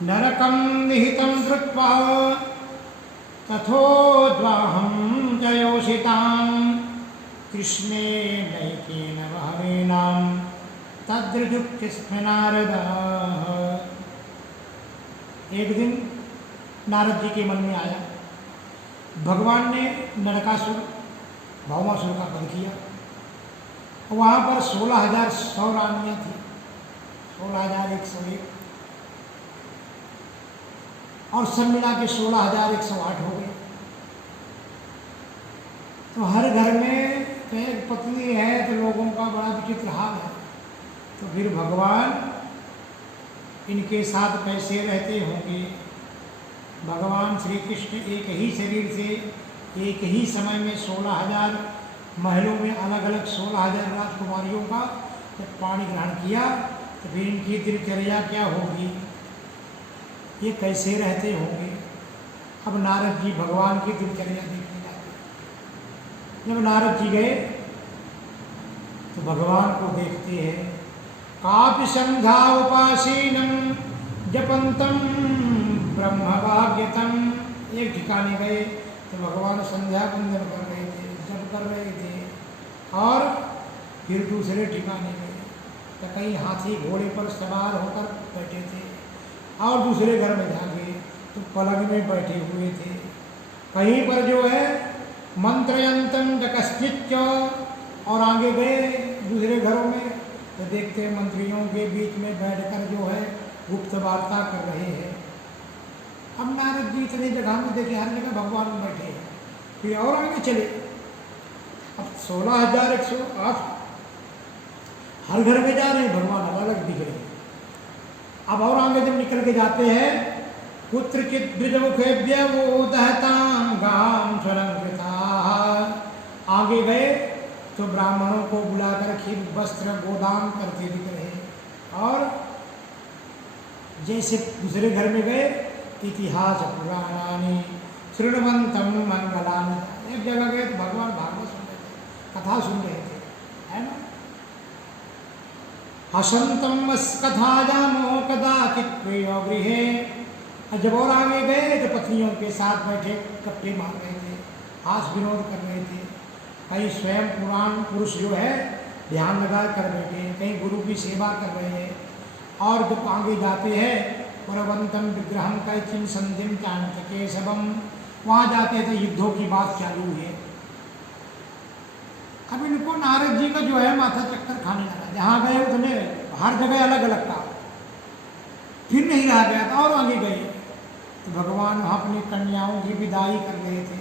नरकं निहितं कृत्वा तथोद्वाहं जयोषितां कृष्णे नैकेन बहवीनां तद्रजुक्तिस्म नारद। एक दिन नारद जी के मन में आया, भगवान ने नरकासुर भौमासुर का वध किया। वहाँ पर 16,000 सौरानियाँ थी, 16,101, और सब मिला के 16,108 हो गए। तो हर घर में एक पत्नी है तो लोगों का बड़ा विचित्र हाल है। तो फिर भगवान इनके साथ कैसे रहते होंगे? भगवान श्री कृष्ण एक ही शरीर से एक ही समय में 16,000 महलों में अलग अलग 16,000 राजकुमारियों का जब पानी ग्रहण किया तो फिर इनकी दिनचर्या क्या होगी, ये कैसे रहते होंगे? अब नारद जी भगवान की दिनचर्या देखने जाते। जब नारद जी गए तो भगवान को देखते हैं, कापि संध्या उपासीनं जपंतं ब्रह्मभाग्यतम। एक ठिकाने गए तो भगवान संध्या वंदन कर रहे थे, जप कर रहे थे। और फिर दूसरे ठिकाने गए तो कहीं हाथी घोड़े पर सवार होकर बैठे थे, और दूसरे घर में जाके तो पलंग में बैठे हुए थे। कहीं पर जो है मंत्रयंतम जकस्थित, और आगे गए दूसरे घरों में तो देखते हैं मंत्रियों के बीच में बैठकर जो है गुप्त वार्ता कर रहे हैं। अब नारद जी इतनी जगह में देखे, हर जगह भगवान बैठे हैं। फिर और आगे चले, अब 16,108 हर घर में जा रहे हैं, भगवान अलग अलग दिख रहे हैं। अब और आगे जब निकल के जाते हैं, कुत्रचित् द्विजमुखेभ्यः वो दहतांगां स्वलंकृताः। आगे गए तो ब्राह्मणों को बुलाकर खीर वस्त्र गोदान करते दिख रहे। और जैसे दूसरे घर में गए, इतिहास पुराणानि शृण्वन्तं मंगलानि। एक जगह गए तो भगवान भागवत सुन रहे थे, कथा सुन रहे थे, है ना। हसंतं कथायामो कदाचित् प्रियो गृहे। जब और आगे गए तो पत्नियों के साथ बैठे कपड़े मार रहे थे, हास विनोद कर रहे थे। कहीं स्वयं पुराण पुरुष जो है ध्यान लगा कर बैठे, कहीं गुरु की सेवा कर रहे हैं। और जब आगे जाते हैं, पुरवंतम विग्रहम कैचिन संधिम चाणक्य सबम, वहाँ जाते थे युद्धों की बात चालू है। अब इनको नारद जी का जो है माथा चक्कर खाने लगा। जहाँ गए उतने हर जगह अलग अलग था, फिर नहीं रह गया था। और आगे गए तो भगवान वहाँ अपनी कन्याओं की विदाई कर रहे थे।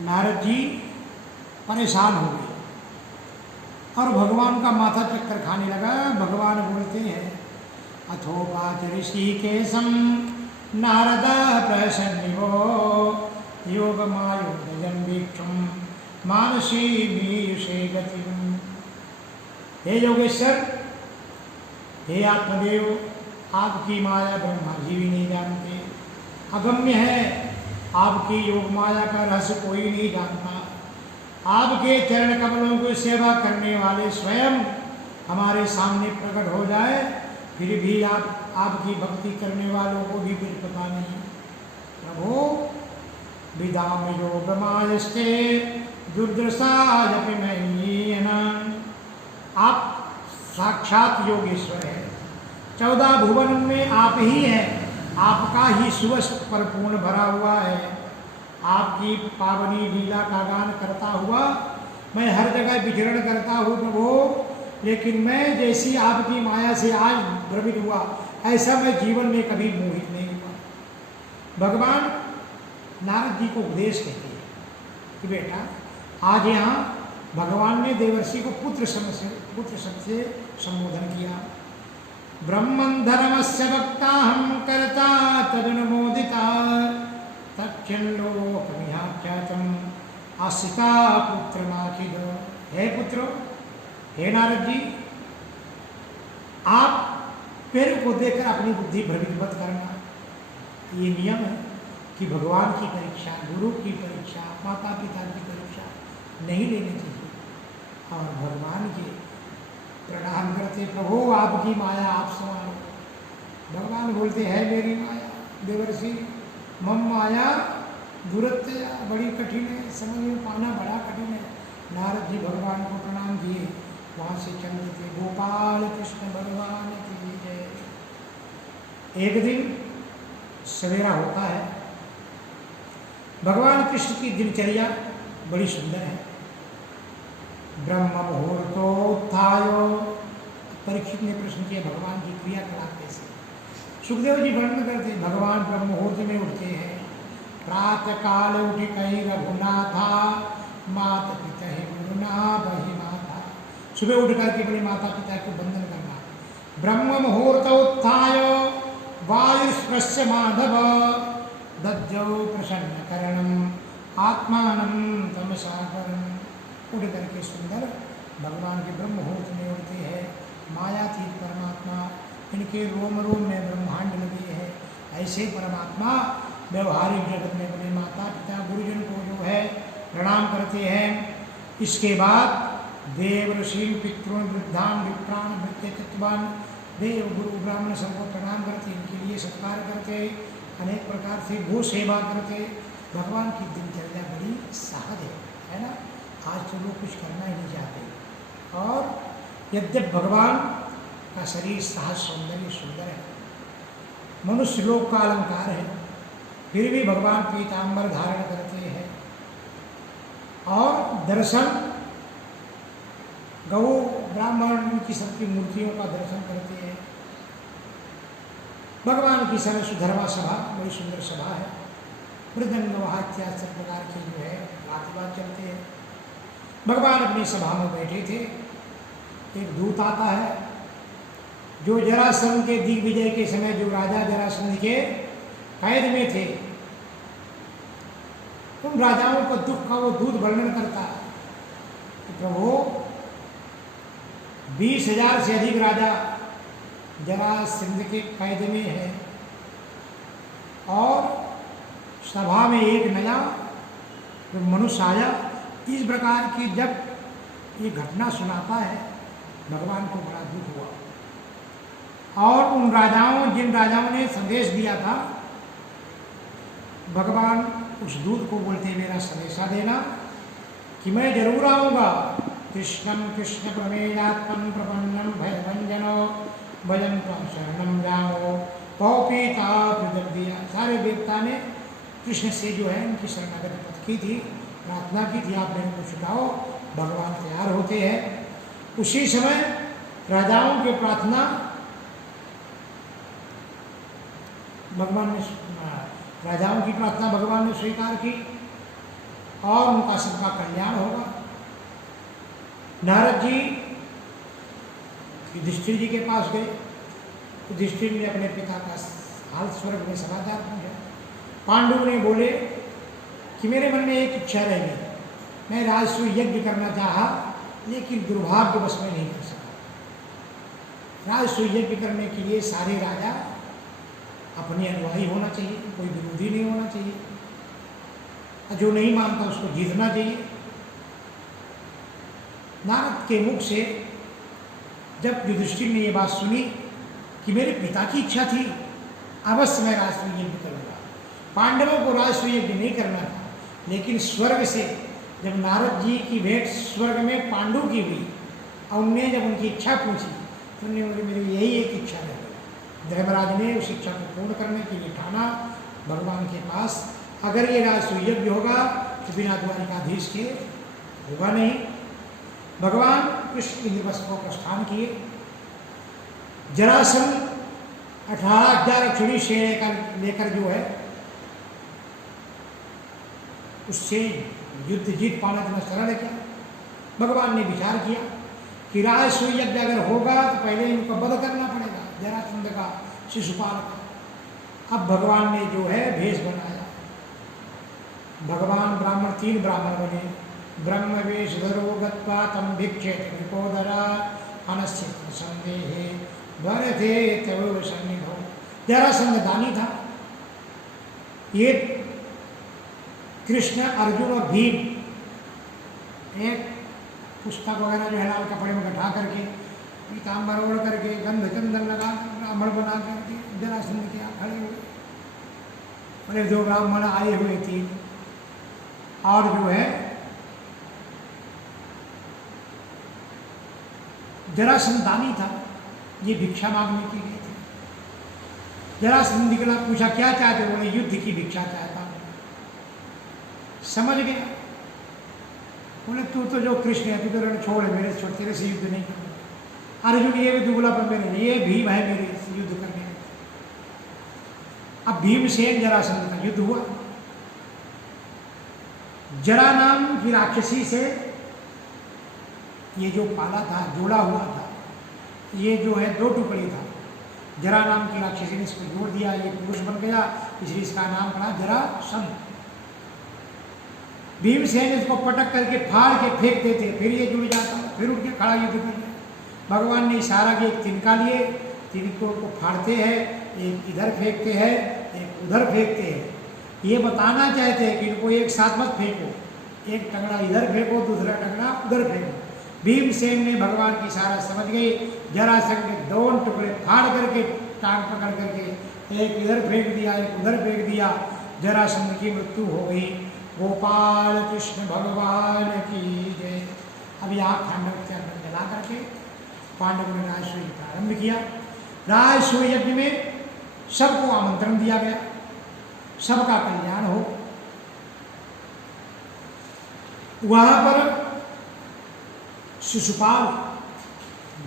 नारद जी परेशान हो गए और भगवान का माथा चक्कर खाने लगा। भगवान बोलते हैं, अथोवाच ऋषिकेशं नारद प्रसन्निवो योगमायुधजं वीक्षुं मानसी मीयुषे गतिम्। हे योगेश्वर, हे आत्मदेव, आपकी माया ब्रह्मा जी भी नहीं जानते, अगम्य है। आपकी योग माया का रहस्य कोई नहीं जानता। आपके चरण कमलों की सेवा करने वाले स्वयं हमारे सामने प्रकट हो जाए, फिर भी आप आपकी भक्ति करने वालों को भी कुछ पता नहीं। प्रभु विदाम योग मायस्ते दुर्दशायपि मय्येन। आप साक्षात योगेश्वर है, 14 भुवन में आप ही हैं। आपका ही सुवश परिपूर्ण भरा हुआ है। आपकी पावनी लीला का गान करता हुआ मैं हर जगह विचरण करता हूँ प्रभु, लेकिन मैं जैसी आपकी माया से आज भ्रमित हुआ, ऐसा मैं जीवन में कभी मोहित नहीं हुआ। भगवान नारद जी को उपदेश कहते हैं कि बेटा, आज यहाँ भगवान ने देवर्षि को पुत्र शब्द से संबोधन किया। ब्रह्मं धर्मस्य वक्ताहं कर्ता तदनुमोदिता तच्छलोकमिहाख्यातम् आश्रिता पुत्रनाखिद। हे पुत्रो, हे नारद जी, आप पेड़ को देखकर अपनी बुद्धि भ्रमित मत करना। ये नियम है कि भगवान की परीक्षा, गुरु की परीक्षा, माता पिता की परीक्षा नहीं लेनी चाहिए। और भगवान के प्रणाम करते, प्रभु आपकी माया आप संभालो, भगवान बोलते हैं मेरी माया देवर्षि मम माया दूरत्या, बड़ी कठिन है, समझ में पाना बड़ा कठिन है। नारद जी भगवान को प्रणाम किए, वहाँ से चल थे। गोपाल कृष्ण भगवान की जय। एक दिन सवेरा होता है, भगवान कृष्ण की दिनचर्या बड़ी सुंदर है। ब्रह्म मुहूर्तोत्थायो, परीक्षित ने प्रश्न किया भगवान की क्रियाकलाप कैसे। सुखदेव जी वर्णन करते भगवान ब्रह्म मुहूर्त में उठते हैं। प्रातः काल उठ कई रघुनाथा माता पिता गुरुना बही माता, सुबह उठ करके अपने माता पिता को वंदन करना। ब्रह्म मुहूर्त उत्थाय वायुस्पृश्य माधव दज्जौ प्रसन्न करणम आत्मानं तमसाकरम। उठ करके सुंदर भगवान के ब्रह्म मुहूर्त में उठते हैं। मायातीत परमात्मा, इनके रोम रोम में ब्रह्मांड लगे हैं। ऐसे परमात्मा व्यवहारिक जगत में अपने माता पिता गुरुजन को जो है प्रणाम करते हैं। इसके बाद देव ऋषि पितृन वृद्धान विप्राण वृत्तित्वान, देव गुरु ब्राह्मण सबको प्रणाम करते, इनके लिए सत्कार करते, अनेक प्रकार से गो सेवा करते। भगवान की दिनचर्या बड़ी सहज है ना। आज तो लोग कुछ करना ही नहीं चाहते। और यद्यप भगवान का शरीर सहज सौंदर्य सुंदर है, मनुष्य लोक का अलंकार है, फिर भी भगवान पीताम्बर धारण करते हैं और दर्शन गौ ब्राह्मण की सबकी मूर्तियों का दर्शन करते हैं। भगवान की सरस धर्मा सभा बड़ी सुंदर सभा है। मृदंग वाद्य सब प्रकार के जो है वाद्य चलते हैं। भगवान अपनी सभा में बैठे थे। एक दूत आता है जो जरासंध के दिग्विजय के समय जो राजा जरासंध के कैद में थे, उन राजाओं को दुख का वो दूत वर्णन करता है कि प्रभु 20,000 से अधिक राजा जरासंध के कैद में है और सभा में एक नया जो मनुष्य आया। इस प्रकार की जब ये घटना सुनाता है भगवान को बड़ा दुख हुआ और उन राजाओं जिन राजाओं ने संदेश दिया था, भगवान उस दूत को बोलते मेरा संदेशा देना कि मैं जरूर आऊँगा। कृष्णम कृष्ण प्रमेयात्मन प्रपन्नम भयभंजनो भजन शरणम जाओ पौपीता दिया। सारे देवता ने कृष्ण से जो है उनकी शरणागति पथ की थी, प्रार्थना की थी आप मेरे को छुटाओ। भगवान तैयार होते हैं। उसी समय राजाओं की प्रार्थना भगवान ने, राजाओं की प्रार्थना भगवान ने स्वीकार की और उनका सबका कल्याण होगा। नारद जी युधिष्ठिर जी के पास गए। युधिष्ठिर ने अपने पिता का हाल स्वर्ग में समाचार पूछा। पांडु ने बोले कि मेरे मन में एक इच्छा रह गई, मैं राजसूय यज्ञ करना चाहा लेकिन दुर्भाग्यवश में नहीं कर सका। राजसूय यज्ञ करने के लिए सारे राजा अपने अनुयायी होना चाहिए, कोई विरोधी नहीं होना चाहिए, जो नहीं मानता उसको जीतना चाहिए। नारद के मुख से जब युधिष्ठिर ने ये बात सुनी कि मेरे पिता की इच्छा थी अवश्य मैं राजसूय यज्ञ करूँगा, पांडवों को राजसूय यज्ञ नहीं करना था, लेकिन स्वर्ग से जब नारद जी की भेंट स्वर्ग में पांडु की हुई और उनने जब उनकी इच्छा पूछी तो उन्होंने बोले मेरी यही एक इच्छा है। धर्मराज ने उस इच्छा को पूर्ण करने के लिए ठाना भगवान के पास, अगर ये राजसूय यज्ञ होगा तो बिना द्वारिकाधीश के होगा नहीं। भगवान कृष्ण इंद्रप्रस्थ को प्रस्थान किए। जरासंध 18,000 अक्षुणी सेना लेकर जो है उससे युद्ध जीत पाना इतना सरल है क्या। भगवान ने विचार किया कि राजसूय यज्ञ अगर होगा तो पहले इनको वध करना पड़ेगा, जरासंध का शिशुपाल का। अब भगवान ने जो है भेष बनाया। भगवान ब्राह्मण 3 ब्राह्मण बने। ब्रह्म वेशधरो गत्वा तम भिक्षेत विपोदरा अनश्चित संदेहे भरते तव सन्निधौ। जरासंध दानी था। ये कृष्ण अर्जुन और भीम एक पुस्तक वगैरह जो है लाल कपड़े में गठा करके पीताम्बर ओढ़ करके गंध चंदन लगा ब्राह्मण बना करके जरासंध के यहाँ खड़े हुए। बोले 2 ब्राह्मण आए हुए थे और जो है जरासंध दानी था, ये भिक्षा मांगने के लिए थे। जरासंध निकला, पूछा क्या चाहते हो? बोले युद्ध की भिक्षा चाहता हूं। समझ गया। बोले तू तो जो कृष्ण है, तू तो रण छोड़, मेरे छोड़, तेरे से युद्ध नहीं करूंगा। अर्जुन ये भी दुगला पर मेरे, ये भीम है मेरे से युद्ध करने में। अब भीमसेन जरासंध का युद्ध हुआ। जरा नाम की राक्षसी से ये जो पाला था, जोड़ा हुआ था, ये जो है 2 टुकड़े था। जरा नाम की राक्षसी ने इसको जोड़ दिया, ये पुरुष बन गया, इसलिए इसका नाम पड़ा जरासंध। भीमसेन इसको पटक करके फाड़ के फेंक देते, फिर ये जुड़ जाता, फिर उठ के खड़ा युद्ध कर ले। भगवान ने इशारा किया, एक तिनका लिए, तिनकों को फाड़ते हैं, एक इधर फेंकते हैं, एक उधर फेंकते हैं। ये बताना चाहते हैं कि इनको एक साथ मत फेंको, एक टंगड़ा इधर फेंको, दूसरा टंगड़ा उधर फेंको। भीमसेन ने भगवान की इशारा समझ गई, जरासंध के 2 टुकड़े फाड़ करके टांग पकड़ करके एक इधर फेंक दिया, एक उधर फेंक दिया। जरासंध की मृत्यु हो गई। गोपाल कृष्ण भगवान की जय। अब यहाँ खांडव के अंदर जला करके पांडवों ने राजसूय प्रारंभ किया। राजसूय यज्ञ में सबको आमंत्रण दिया गया, सबका कल्याण हो। वहां पर शिशुपाल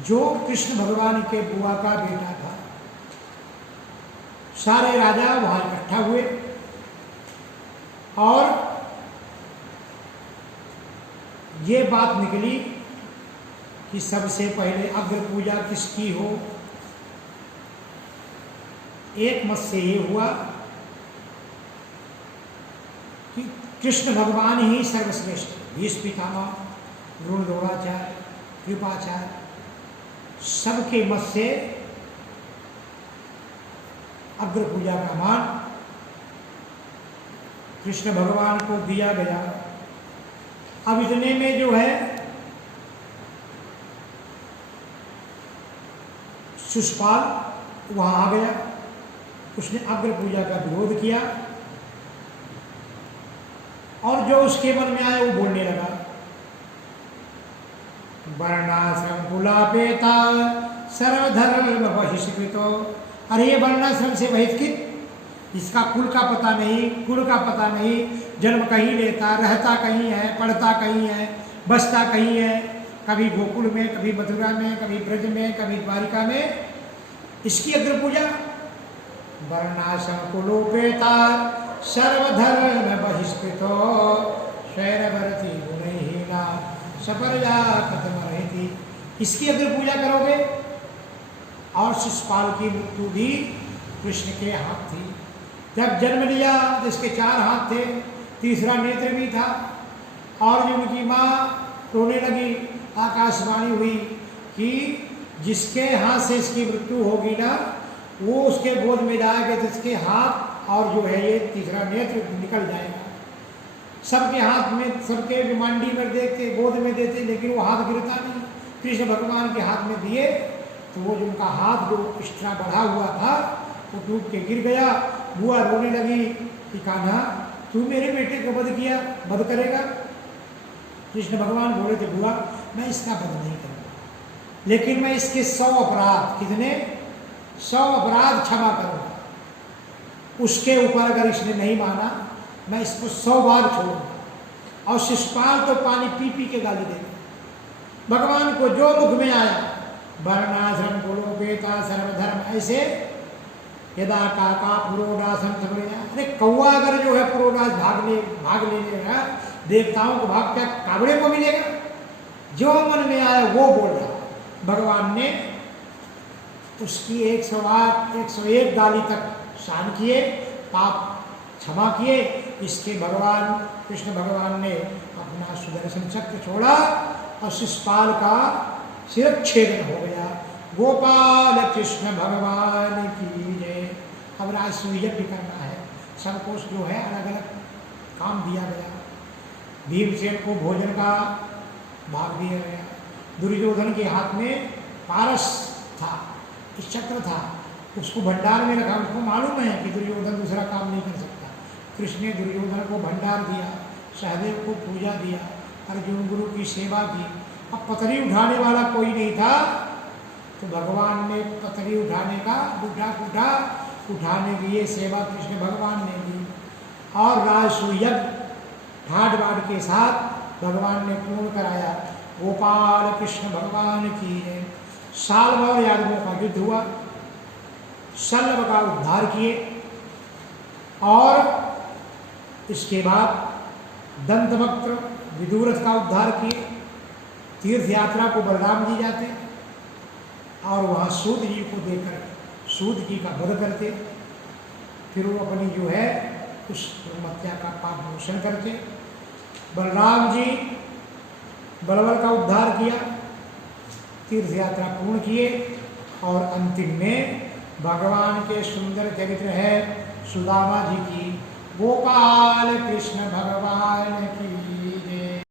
जो कृष्ण भगवान के बुआ का बेटा था, सारे राजा वहां इकट्ठा हुए और ये बात निकली कि सबसे पहले अग्र पूजा किसकी हो। एक मत से ये हुआ कि कृष्ण भगवान ही सर्वश्रेष्ठ, भीष्म पितामह, द्रोण, द्रोणाचार्य, कृपाचार्य, सबके मत से अग्र पूजा का मान कृष्ण भगवान को दिया गया। अब इतने में जो है शिशुपाल वहां आ गया, उसने अग्र पूजा का विरोध किया और जो उसके मन में आया वो बोलने लगा। वर्णाश्रम कुलापेता सर्वधर्म बहिष्कृतो। अरे ये वर्णाश्रम से बहिष्कृत, इसका कुल का पता नहीं, कुल का पता नहीं, जन्म कहीं लेता, रहता कहीं है, पढ़ता कहीं है, बसता कहीं है, कभी गोकुल में, कभी मथुरा में, कभी ब्रज में, कभी द्वारिका में, इसकी अग्र पूजा। वर्णाश्रम कुलोपेता सर्वधर्म बहिष्कृतो शैरभरती गुणहीना सपर्या कथम रहती। इसकी अग्र पूजा करोगे। और शिशुपाल की मृत्यु भी कृष्ण के हाथ थी। जब जन्म लिया जिसके 4 हाथ थे, तीसरा नेत्र भी था, और जो उनकी माँ रोने लगी, आकाशवाणी हुई कि जिसके हाथ से इसकी मृत्यु होगी ना, वो उसके गोद में जाएगा, जिसके हाथ और जो है ये तीसरा नेत्र निकल जाएगा। सबके हाथ में, सबके मांडी में देखते, गोद में देते, लेकिन वो हाथ गिरता नहीं। कृष्ण भगवान के हाथ में दिए तो वो जो उनका हाथ जो एक्स्ट्रा बढ़ा हुआ था वो टूट के गिर गया। बुआ रोने लगी कि कान्हा तू मेरे बेटे को वध किया, वध करेगा? कृष्ण भगवान बोले थे, बुआ मैं इसका वध नहीं करूँगा, लेकिन मैं इसके 100 अपराध, कितने 100 अपराध क्षमा करूँगा। उसके ऊपर अगर इसने नहीं माना, मैं इसको 100 बार छोड़ूंगा। और शिशुपाल तो पानी पी पी के गाली देगा। भगवान को जो मुख में आया, वर्णाश्रम कुलोपेता सर्वधर्म, ऐसे यदा काका पुरोडासम। अरे कौआ अगर जो है पुरोडास भाग लेने लगा, देवताओं को भाग क्या कावड़े को मिलेगा? जो मन में आया वो बोल रहा। भगवान ने उसकी 108, 101 गाली तक शान किए, पाप क्षमा किए। इसके भगवान कृष्ण भगवान ने अपना सुदर्शन चक्र छोड़ा और शिशुपाल का शिरच्छेदन हो गया। गोपाल कृष्ण भगवान की जय। अब राजसूय यज्ञ करना है, सबको जो है अलग अलग काम दिया गया। भीमसेन को भोजन का भाग दिया गया। दुर्योधन के हाथ में पारस था, चक्र था, उसको भंडार में रखा। उसको मालूम है कि दुर्योधन दूसरा काम नहीं कर सकता। कृष्ण ने दुर्योधन को भंडार दिया, सहदेव को पूजा दिया, अर्जुन गुरु की सेवा की। अब पतरी उठाने वाला कोई नहीं था, तो भगवान ने पतरी उठाने का बूढ़ा उठाने की ये सेवा कृष्ण भगवान ने दी। और राजसूय ठाट बाट के साथ भगवान ने पूर्ण कराया। गोपाल कृष्ण भगवान की जय। साल भर यादवों का युद्ध हुआ, शल्य का उद्धार किए, और इसके बाद दंतवक्त्र विदुरथ का उद्धार किए। तीर्थ यात्रा को बलराम जी जाते और वहाँ सूत जी को देकर सूत जी का वध करते। फिर वो अपनी जो है उस मत्या का पाप मोचन करते। बलराम जी बलवर का उद्धार किया, तीर्थ यात्रा पूर्ण किए, और अंतिम में भगवान के सुंदर चरित्र है सुदामा जी की। गोपाल कृष्ण भगवान